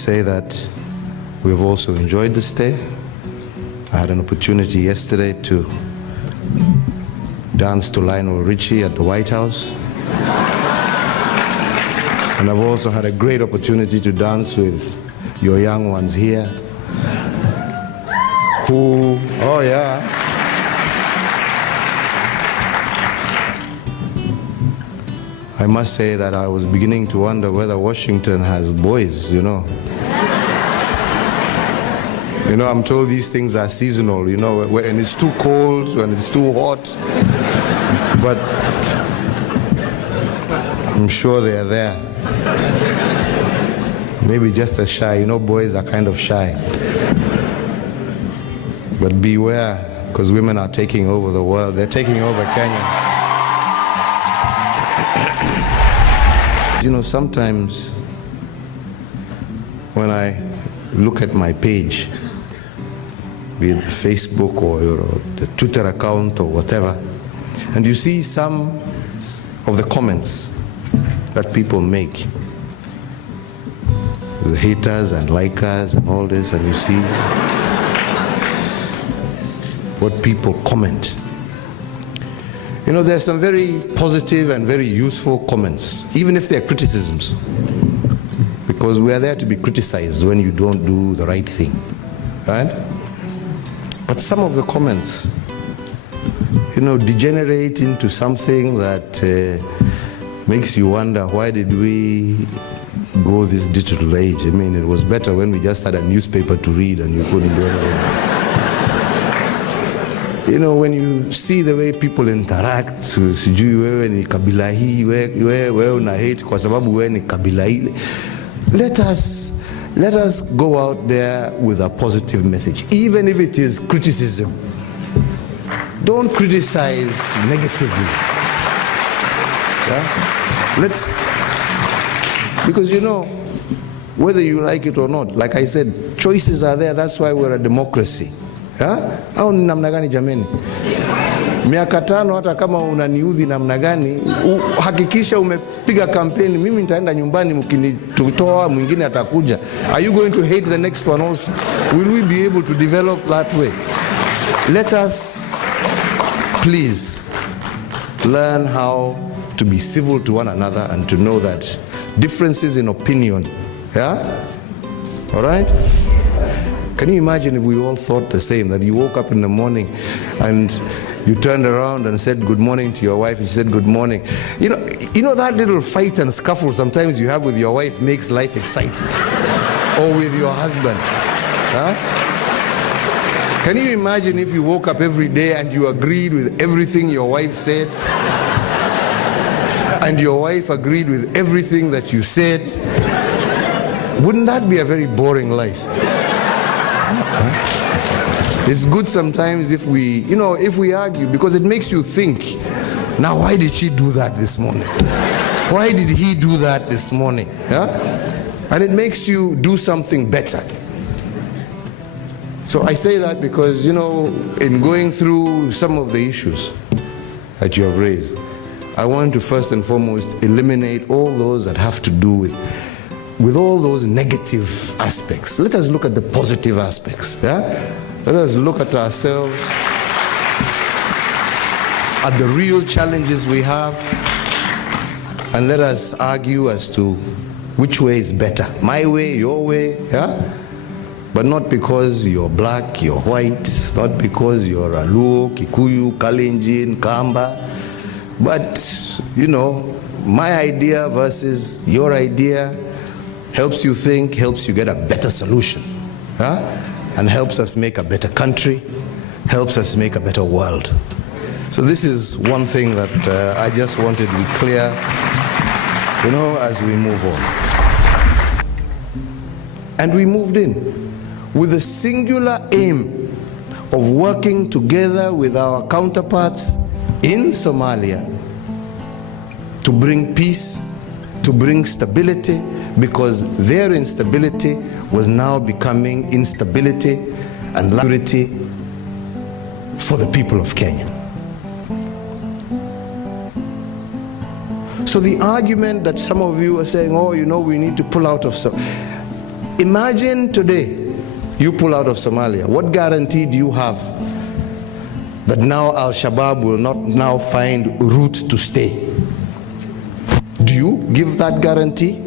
say that we've also enjoyed the stay. I had an opportunity yesterday to dance to Lionel Richie at the White House. And I've also had a great opportunity to dance with your young ones here who, oh yeah. I must say that I was beginning to wonder whether Washington has boys, you know. You know, I'm told these things are seasonal, you know, when it's too cold, when it's too hot. But I'm sure they are there. Maybe just as shy. You know, boys are kind of shy. But beware, because women are taking over the world. They're taking over Kenya. You know, sometimes when I look at my page, be it Facebook or the Twitter account or whatever, and you see some of the comments that people make, the haters and likers and all this, and you see what people comment. You know, there's some very positive and very useful comments, even if they're criticisms, because we are there to be criticized when you don't do the right thing, right? But some of the comments, you know, degenerate into something that makes you wonder, why did we go this digital age? I mean, it was better when we just had a newspaper to read and you couldn't do anything. You know, when you see the way people interact, sijui wewe ni kabila hii, wewe una hate kwa sababu wewe ni kabila hili. Let us go out there with a positive message, even if it is criticism. Don't criticize negatively. Yeah? Because you know, whether you like it or not, like I said, choices are there. That's why we're a democracy. Au ni namna gani jameni? Miaka 5 hata kama unaniudhi namna gani, hakikisha umepiga kampeni. Mimi nitaenda nyumbani, mkinitoa mwingine atakuja. Are you going to hate the next one also? Will we be able to develop that way? Let us please learn how to be civil to one another and to know that differences in opinion, yeah? All right? Can you imagine if we all thought the same, that you woke up in the morning and you turned around and said good morning to your wife and she said good morning. You know that little fight and scuffle sometimes you have with your wife makes life exciting. Or with your husband. Huh? Can you imagine if you woke up every day and you agreed with everything your wife said? And your wife agreed with everything that you said? Wouldn't that be a very boring life? It's good sometimes if we argue, because it makes you think, now why did she do that this morning? Why did he do that this morning? Yeah? And it makes you do something better. So I say that because, you know, in going through some of the issues that you have raised, I want to first and foremost eliminate all those that have to do with all those negative aspects. Let us look at the positive aspects. Yeah? Let us look at ourselves, at the real challenges we have, and let us argue as to which way is better. My way, your way, yeah? But not because you're black, you're white, not because you're a Luo, Kikuyu, Kalenjin, Kamba, but, you know, my idea versus your idea helps you think, helps you get a better solution, yeah? And helps us make a better country, helps us make a better world. So this is one thing that I just wanted to be clear, you know, as we move on. And we moved in with a singular aim of working together with our counterparts in Somalia to bring peace, to bring stability, because their instability was now becoming instability and security for the people of Kenya. So the argument that some of you are saying, oh, you know, we need to pull out of stuff, Imagine today you pull out of Somalia. What guarantee do you have that now Al-Shabaab will not now find route to stay? Do you give that guarantee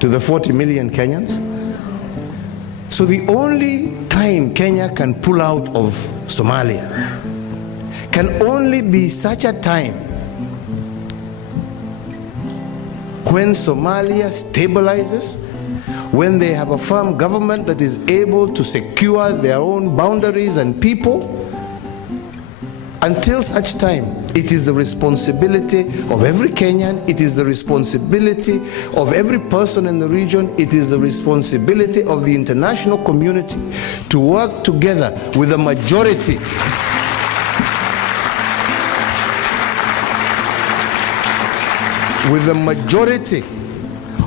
to the 40 million Kenyans? So the only time Kenya can pull out of Somalia can only be such a time when Somalia stabilizes, when they have a firm government that is able to secure their own boundaries and people. Until such time, it is the responsibility of every Kenyan, it is the responsibility of every person in the region, it is the responsibility of the international community to work together with the majority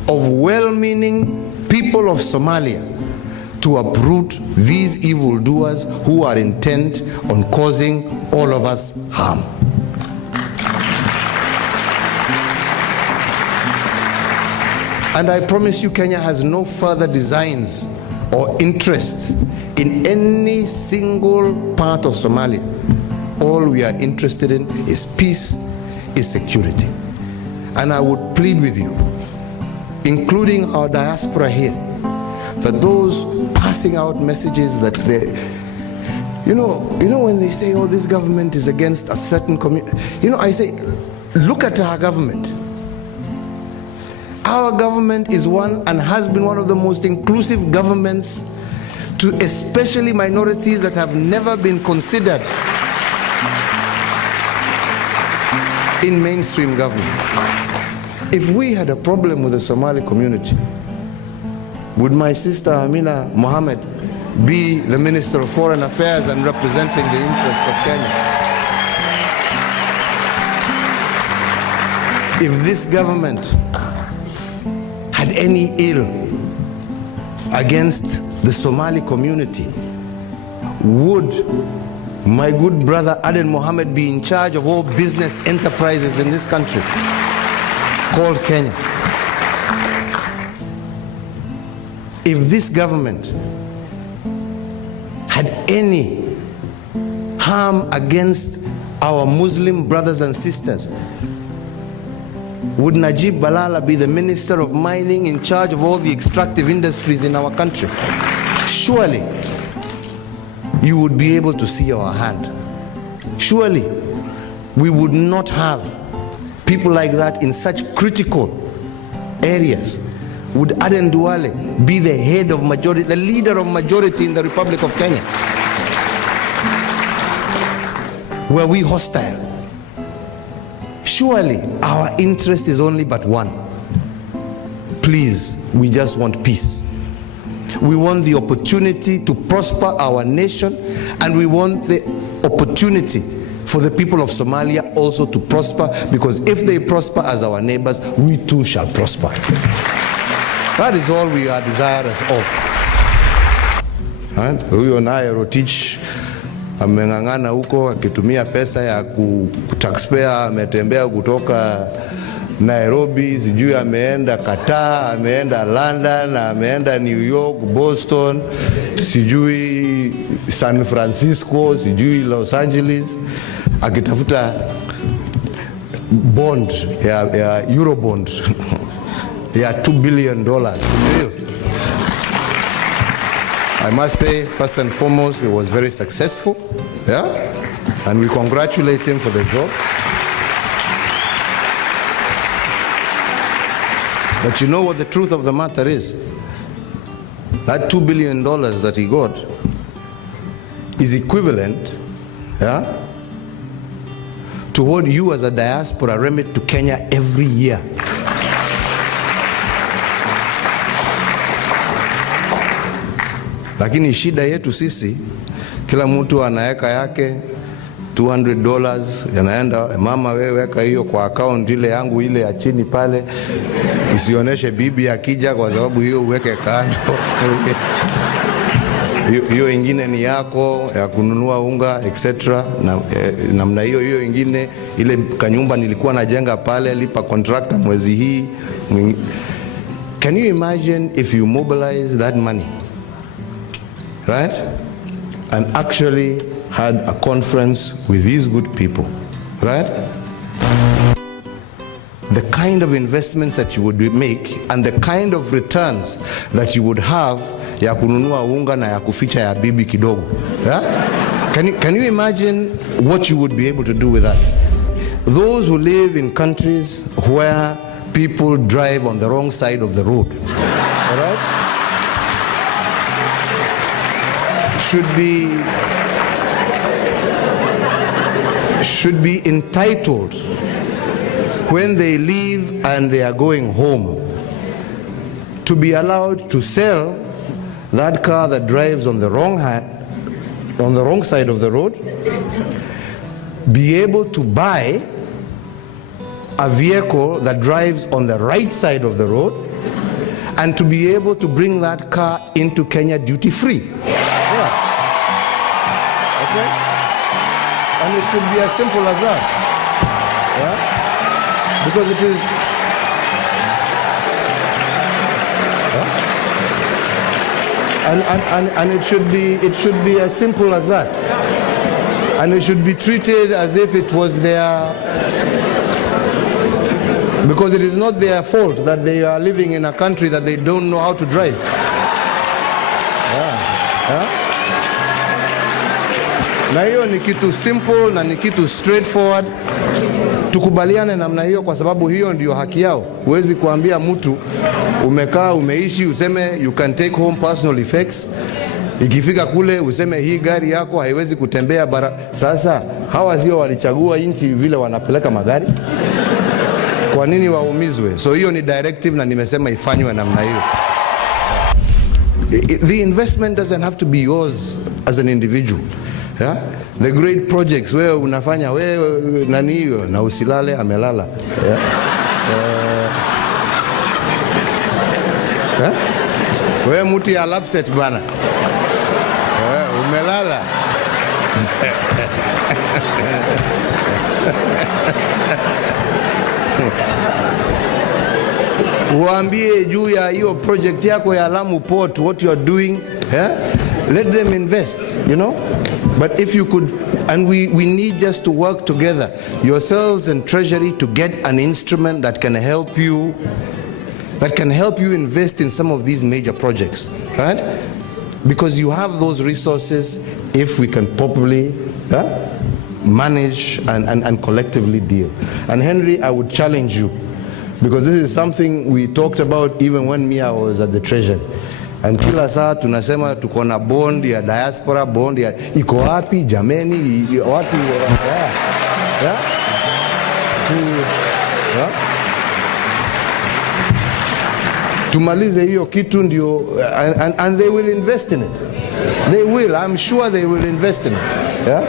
of well-meaning people of Somalia to uproot these evildoers who are intent on causing all of us harm. And I promise you, Kenya has no further designs or interests in any single part of Somalia. All we are interested in is peace, is security. And I would plead with you, including our diaspora here, that those passing out messages that they, you know when they say, oh, this government is against a certain community, I say, look at our government. Our government is one and has been one of the most inclusive governments to especially minorities that have never been considered in mainstream government. If we had a problem with the Somali community, would my sister Amina Mohammed be the Minister of Foreign Affairs and representing the interest of Kenya? If this government had any ill against the Somali community, would my good brother Aden Mohammed be in charge of all business enterprises in this country called Kenya? If this government had any harm against our Muslim brothers and sisters, would Najib Balala be the Minister of Mining in charge of all the extractive industries in our country? Surely you would be able to see our hand. Surely we would not have people like that in such critical areas. Would Aden Duale be the head of majority, the leader of majority in the Republic of Kenya? Were we hostile? Surely our interest is only but one. Please, we just want peace. We want the opportunity to prosper our nation, and we want the opportunity for the people of Somalia also to prosper, because if they prosper as our neighbors, we too shall prosper. That is all we are desirous of. Huyo naye Rotich ameng'ang'ana huko akitumia pesa ya taxpayer, ametembea kutoka Nairobi, sijui ameenda Qatar, ameenda London, ameenda New York, Boston, sijui San Francisco, sijui Los Angeles, akitafuta bond ya Euro bond ya $2 billion. I must say, first and foremost, it was very successful, and we congratulate him for the job. But you know what the truth of the matter is? That $2 billion that he got is equivalent, to what you as a diaspora remit to Kenya every year. Lakini shida yetu sisi, kila mtu anaeka yake $200, yanaenda, mama wewe weka hiyo kwa account ile yangu ile ya chini pale, usioneshe bibi akija kwa sababu hiyo uweke kando. Hiyo ingine ni yako ya kununua unga etc. Namna hiyo ingine ile kanyumba nilikuwa najenga pale, lipa contractor mwezi hii. can you imagine if you mobilize that money, right, and actually had a conference with these good people, right? The kind of investments that you would make and the kind of returns that you would have ya kununua unga na ya kuficha ya bibi kidogo. Yeah? Can you imagine what you would be able to do with that? Those who live in countries where people drive on the wrong side of the road, all right, should be entitled when they leave and they are going home to be allowed to sell that car that drives on the wrong side of the road, be able to buy a vehicle that drives on the right side of the road, and to be able to bring that car into Kenya duty free. Yeah. Okay? And it could be as simple as that. Yeah? Because it is. Yeah? And it should be as simple as that. And it should be treated as if it was their, because it is not their fault that they are living in a country that they don't know how to drive. Yeah. Yeah? Na hiyo ni kitu simple na ni kitu straightforward. Tukubaliane namna hiyo, kwa sababu hiyo ndio haki yao. Huwezi kuambia mtu umekaa umeishi useme you can take home personal effects, ikifika kule useme hii gari yako haiwezi kutembea bara. Sasa hawa sio walichagua nchi vile wanapeleka magari? Kwa nini waumizwe? So hiyo ni directive na nimesema ifanywe namna hiyo. The investment doesn't have to be yours as an individual. Yeah? The great projects wewe unafanya wewe nani hiyo na usilale amelala. Yeah? Wewe mtu ya lapset bana. Umelala. Uambie juu ya hiyo project yako ya Lamu Port, what you are doing, yeah? Let them invest, you know. But if you could, and we need just to work together, yourselves and Treasury, to get an instrument that can help you invest in some of these major projects, right? Because you have those resources if we can properly manage and collectively deal. And Henry, I would challenge you, because this is something we talked about even when I was at the Treasury. And kila saa tunasema tuko na bond ya diaspora, bond ya iko wapi jameni, watu tumalize hiyo kitu ndio, and they will invest in it. They will, I'm sure they will invest in it. Yeah?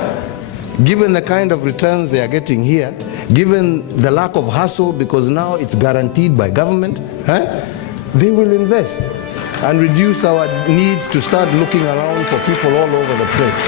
Given the kind of returns they are getting here, given the lack of hassle, because now it's guaranteed by government, they will invest and reduce our need to start looking around for people all over the place.